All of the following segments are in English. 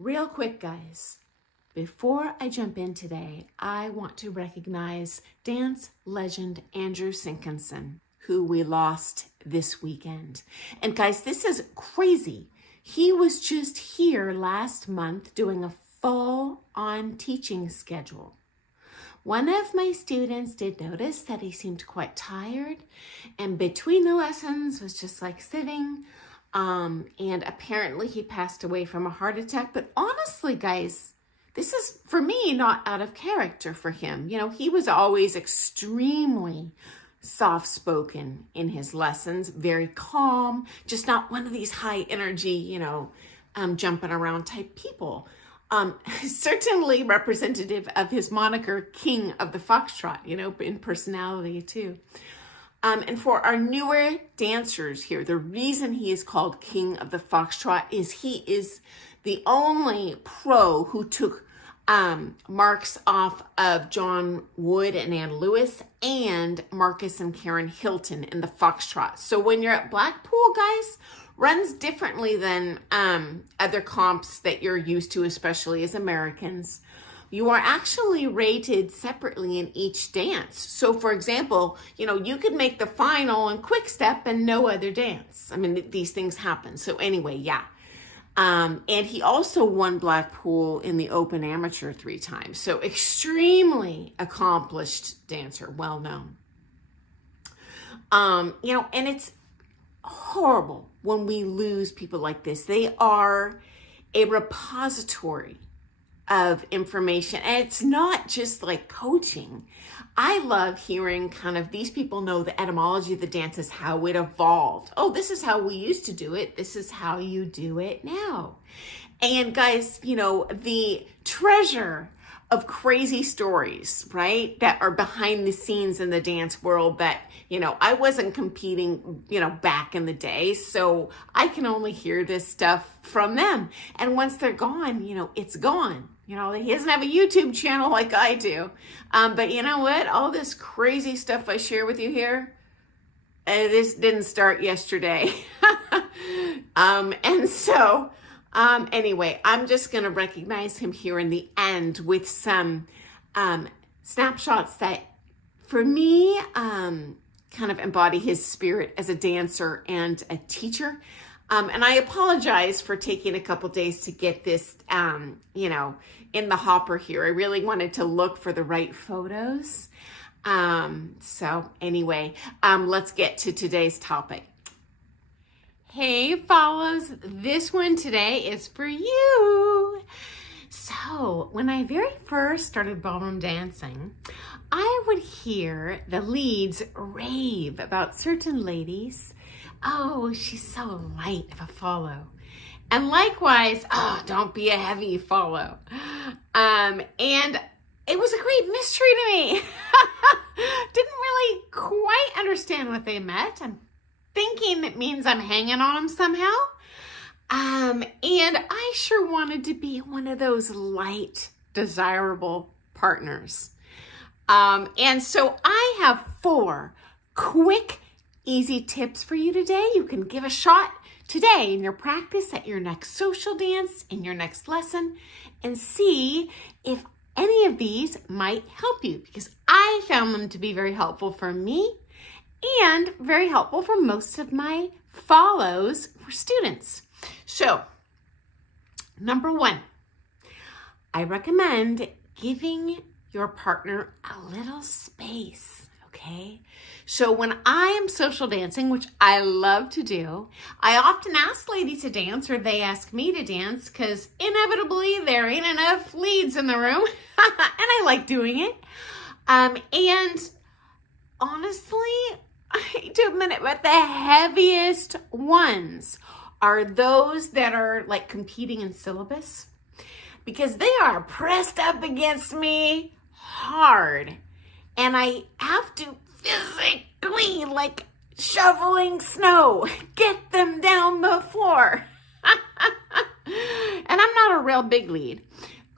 Real quick, guys, before I jump in today, I want to recognize dance legend Andrew Sinkinson, who we lost this weekend. And guys, this is crazy. He was just here last month doing a full-on teaching schedule. One of my students did notice that he seemed quite tired, and between the lessons was just like sitting. And apparently he passed away from a heart attack. But honestly, guys, this is, for me, not out of character for him. You know, he was always extremely soft-spoken in his lessons, very calm, just not one of these high energy, jumping around type people. Certainly representative of his moniker, King of the Foxtrot, in personality too. And for our newer dancers here, the reason he is called King of the Foxtrot is he is the only pro who took marks off of John Wood and Ann Lewis and Marcus and Karen Hilton in the Foxtrot. So when you're at Blackpool, guys, runs differently than other comps that you're used to, especially as Americans. You are actually rated separately in each dance. So for example, you could make the final in quick step and no other dance. I mean, these things happen. So anyway, yeah. And he also won Blackpool in the Open Amateur 3 times. So extremely accomplished dancer, well known. And it's horrible when we lose people like this. They are a repository of information, and it's not just like coaching. I love hearing kind of these people know the etymology of the dance is how it evolved. Oh, this is how we used to do it. This is how you do it now. And guys, the treasure of crazy stories, right, that are behind the scenes in the dance world that, I wasn't competing, back in the day, so I can only hear this stuff from them. And once they're gone, it's gone. He doesn't have a YouTube channel like I do. But you know what? All this crazy stuff I share with you here, this didn't start yesterday. Anyway, I'm just going to recognize him here in the end with some snapshots that, for me, kind of embody his spirit as a dancer and a teacher. And I apologize for taking a couple days to get this, in the hopper here. I really wanted to look for the right photos. So anyway, let's get to today's topic. Hey, follows, this one today is for you. So when I very first started ballroom dancing, I would hear the leads rave about certain ladies. Oh, she's so light of a follow. And likewise, oh, don't be a heavy follow. And it was a great mystery to me. Didn't really quite understand what they meant. I'm thinking it means I'm hanging on them somehow. And I sure wanted to be one of those light, desirable partners. And so I have 4 quick, easy tips for you today. You can give a shot today in your practice, at your next social dance, in your next lesson, and see if any of these might help you, because I found them to be very helpful for me and very helpful for most of my follows for students. So, number 1, I recommend giving your partner a little space, okay? So when I am social dancing, which I love to do, I often ask ladies to dance, or they ask me to dance, because inevitably there ain't enough leads in the room, and I like doing it. And honestly, I hate to admit it, but the heaviest ones are those that are like competing in syllabus, because they are pressed up against me hard, and I have to physically, like shoveling snow, get them down the floor. And I'm not a real big lead,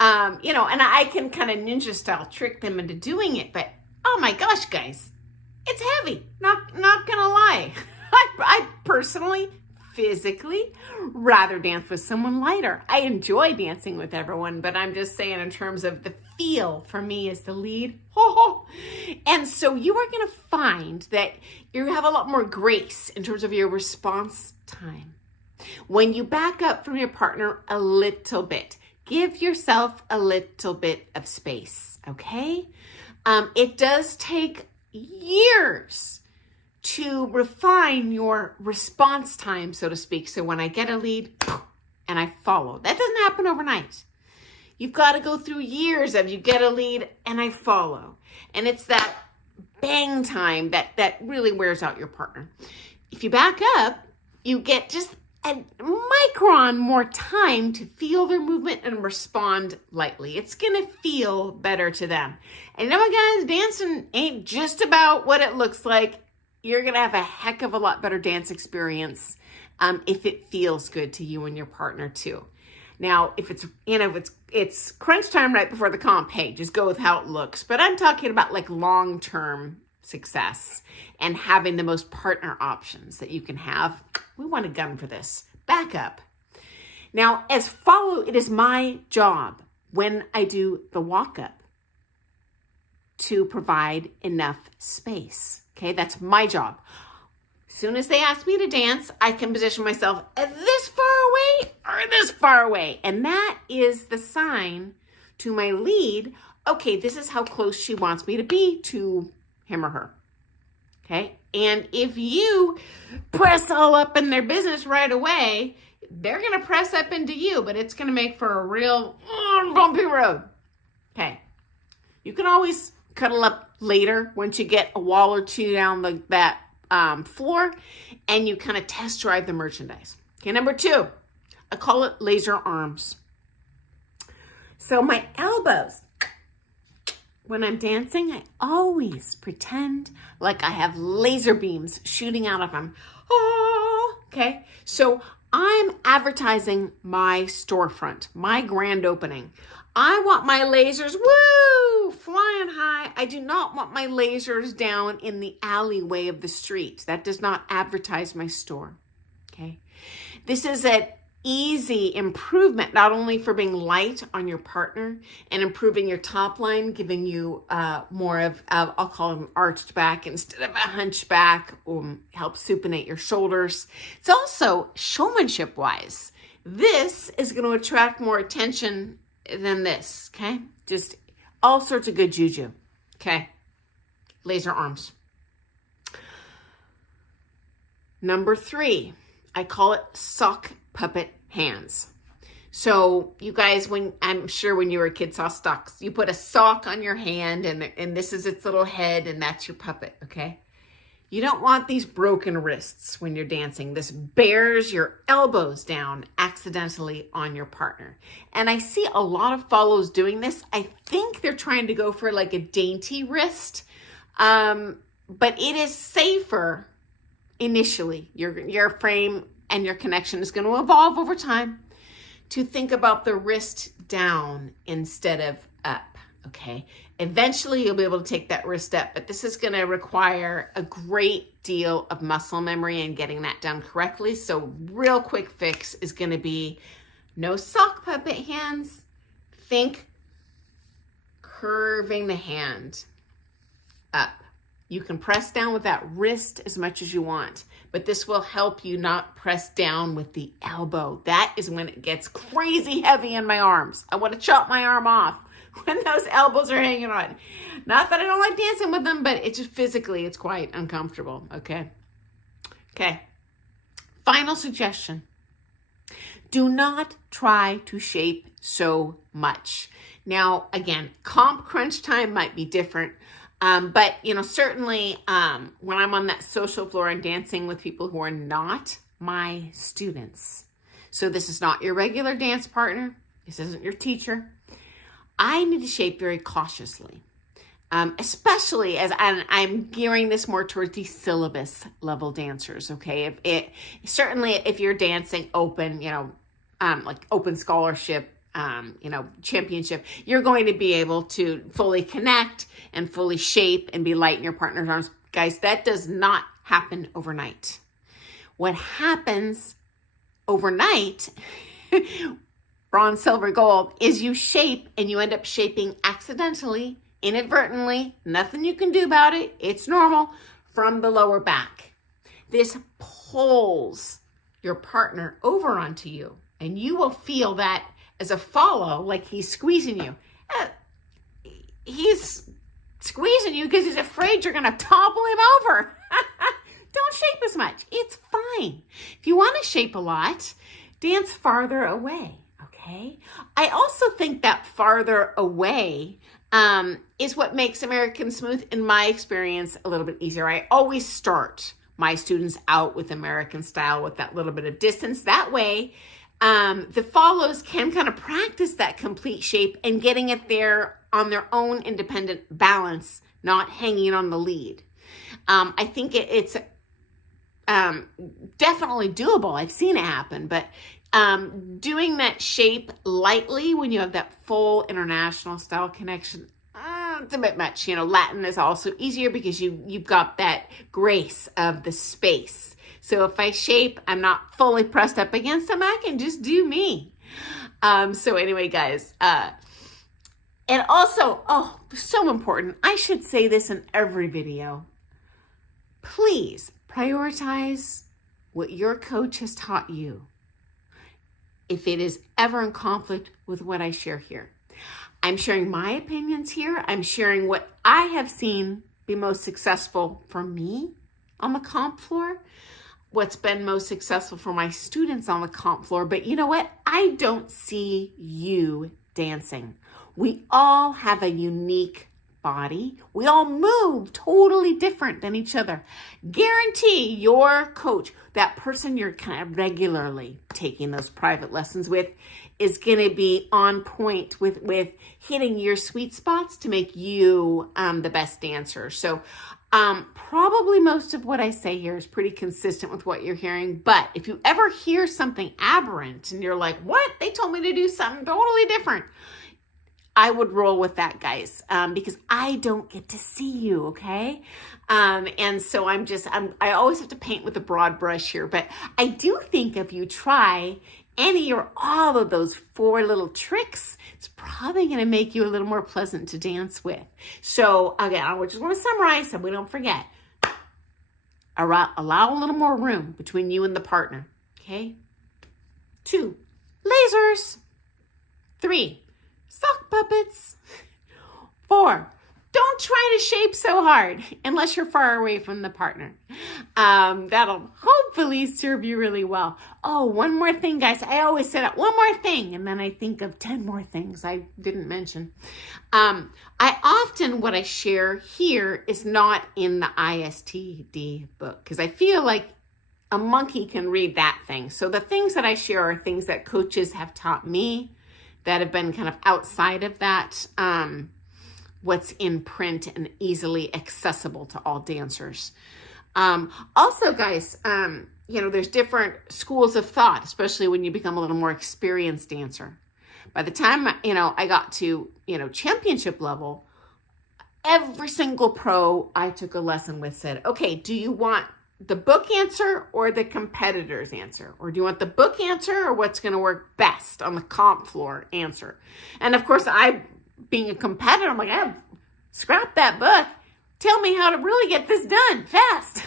and I can kind of ninja style trick them into doing it, but oh my gosh, guys, it's heavy. Not gonna lie. I personally physically rather dance with someone lighter. I enjoy dancing with everyone, but I'm just saying in terms of the feel for me as the lead. And so you are going to find that you have a lot more grace in terms of your response time. When you back up from your partner a little bit, give yourself a little bit of space, okay? It does take years to refine your response time, so to speak. So when I get a lead and I follow, that doesn't happen overnight. You've got to go through years of you get a lead and I follow. And it's that bang time that really wears out your partner. If you back up, you get just a micron more time to feel their movement and respond lightly. It's going to feel better to them. And you know what, guys? Dancing ain't just about what it looks like. You're going to have a heck of a lot better dance experience if it feels good to you and your partner too. Now, if it's crunch time right before the comp, hey, just go with how it looks. But I'm talking about like long-term success and having the most partner options that you can have. We want a gun for this. Back up. Now, as follow, it is my job when I do the walk-up to provide enough space. Okay, that's my job. As soon as they ask me to dance, I can position myself this far away or this far away. And that is the sign to my lead, okay, this is how close she wants me to be to him or her. Okay, and if you press all up in their business right away, they're going to press up into you, but it's going to make for a real bumpy road. Okay, you can always cuddle up later once you get a wall or two down that floor and you kind of test drive the merchandise. Okay, number 2, I call it laser arms. So my elbows, when I'm dancing, I always pretend like I have laser beams shooting out of them. Oh, okay, so I'm advertising my storefront, my grand opening. I want my lasers, flying high. I do not want my lasers down in the alleyway of the street. That does not advertise my store, okay? This is an easy improvement, not only for being light on your partner and improving your top line, giving you more of, I'll call it an arched back instead of a hunchback, help supinate your shoulders. It's also showmanship-wise. This is going to attract more attention than this, okay? Just all sorts of good juju, okay? Laser arms. Number 3, I call it sock puppet hands. So you guys, I'm sure when you were a kid saw socks, you put a sock on your hand and this is its little head and that's your puppet, okay? You don't want these broken wrists when you're dancing. This bears your elbows down accidentally on your partner. And I see a lot of follows doing this. I think they're trying to go for like a dainty wrist, but it is safer initially. Your frame and your connection is going to evolve over time to think about the wrist down instead of up. Okay, eventually you'll be able to take that wrist up, but this is going to require a great deal of muscle memory and getting that done correctly. So real quick fix is going to be no sock puppet hands. Think curving the hand up. You can press down with that wrist as much as you want, but this will help you not press down with the elbow. That is when it gets crazy heavy in my arms. I want to chop my arm off when those elbows are hanging on. Not that I don't like dancing with them, but it's just physically, it's quite uncomfortable, okay? Okay, final suggestion. Do not try to shape so much. Now, again, comp crunch time might be different, but certainly when I'm on that social floor and dancing with people who are not my students, so this is not your regular dance partner, this isn't your teacher, I need to shape very cautiously, especially as I'm gearing this more towards the syllabus level dancers, okay? Certainly if you're dancing open, like open scholarship, championship, you're going to be able to fully connect and fully shape and be light in your partner's arms. Guys, that does not happen overnight. What happens overnight, bronze, silver, gold, is you shape and you end up shaping accidentally, inadvertently, nothing you can do about it, it's normal, from the lower back. This pulls your partner over onto you, and you will feel that as a follow, like he's squeezing you. He's squeezing you because he's afraid you're going to topple him over. Don't shape as much. It's fine. If you want to shape a lot, dance farther away, okay? I also think that farther away is what makes American Smooth, in my experience, a little bit easier. I always start my students out with American style with that little bit of distance. That way, the follows can kind of practice that complete shape and getting it there on their own independent balance, not hanging on the lead. I think it's definitely doable. I've seen it happen, but doing that shape lightly when you have that full international style connection, it's a bit much. You know, Latin is also easier because you've got that grace of the space. So if I shape, I'm not fully pressed up against them. I can just do me. So anyway, guys, and also, oh, so important. I should say this in every video. Please prioritize what your coach has taught you if it is ever in conflict with what I share here. I'm sharing my opinions here. I'm sharing what I have seen be most successful for me on the comp floor, what's been most successful for my students on the comp floor. But you know what? I don't see you dancing. We all have a unique body. We all move totally different than each other. Guarantee your coach, that person you're kind of regularly taking those private lessons with, is going to be on point with hitting your sweet spots to make you the best dancer. So probably most of what I say here is pretty consistent with what you're hearing. But if you ever hear something aberrant and you're like, what? They told me to do something totally different, I would roll with that, guys, because I don't get to see you, okay? And so I always have to paint with a broad brush here, but I do think if you try any or all of those 4 little tricks, it's probably going to make you a little more pleasant to dance with. So again, I just want to summarize so we don't forget. Allow a little more room between you and the partner, okay? 2, lasers. 3, sock puppets. 4, don't try to shape so hard unless you're far away from the partner. That'll hopefully serve you really well. Oh, one more thing, guys. I always say that, one more thing, and then I think of 10 more things I didn't mention. What I share here is not in the ISTD book because I feel like a monkey can read that thing. So the things that I share are things that coaches have taught me that have been kind of outside of that, what's in print and easily accessible to all dancers. Also, guys, there's different schools of thought, especially when you become a little more experienced dancer. By the time, I got to, championship level, every single pro I took a lesson with said, okay, do you want the book answer or the competitor's answer? Or do you want the book answer or what's going to work best on the comp floor answer? And of course, being a competitor, I'm like, scrap that book. Tell me how to really get this done fast.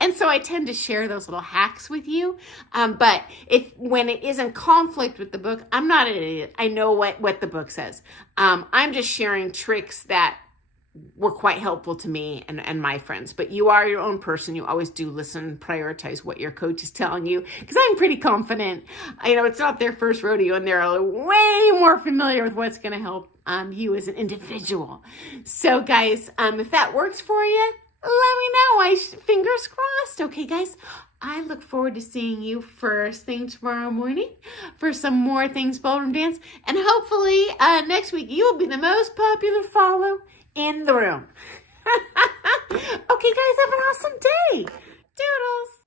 And so I tend to share those little hacks with you. But when it is in conflict with the book, I'm not an idiot. I know what the book says. I'm just sharing tricks that were quite helpful to me and my friends. But you are your own person. You always do listen, prioritize what your coach is telling you. Because I'm pretty confident. It's not their first rodeo and they're way more familiar with what's going to help you as an individual. So guys, if that works for you, let me know. Fingers crossed. Okay, guys, I look forward to seeing you first thing tomorrow morning for some more things ballroom dance. And hopefully next week you will be the most popular follow in the room. Okay, guys, have an awesome day. Doodles.